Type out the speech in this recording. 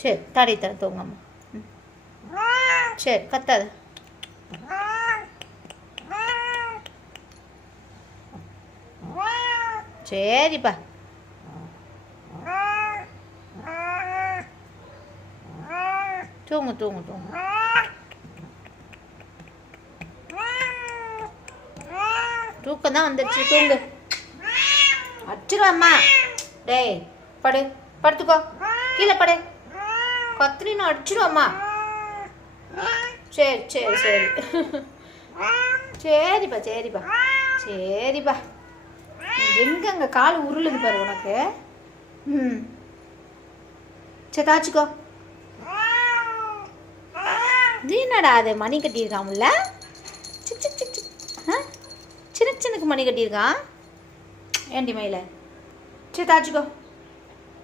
சரி தடை தர தூங்கம்மா சரி கத்தாத. சரிப்பா. தூங்கு தூங்கு தூங்கு. தூக்கம் தான் வந்துடுச்சு தூங்கு. அடிச்சிருவாம்மா டேய் படு படுத்துக்கோ. கீழே படு. கத்திரின்னு அடிச்சிடுவோம்மா சரி சரி சரி. சரிப்பா சரிப்பா. சரிப்பா. எங்க அங்கே கால் உருளுது பாரு உனக்கு? ம். சரி தாச்சிக்கோ என்னடா அது மணி கட்டியிருக்கான்ல சிக் சிக் சிக் ஆ? சின்ன சின்னக்கு மணி கட்டியிருக்கான் ஏண்டி மயில? சரி தாச்சிக்கோ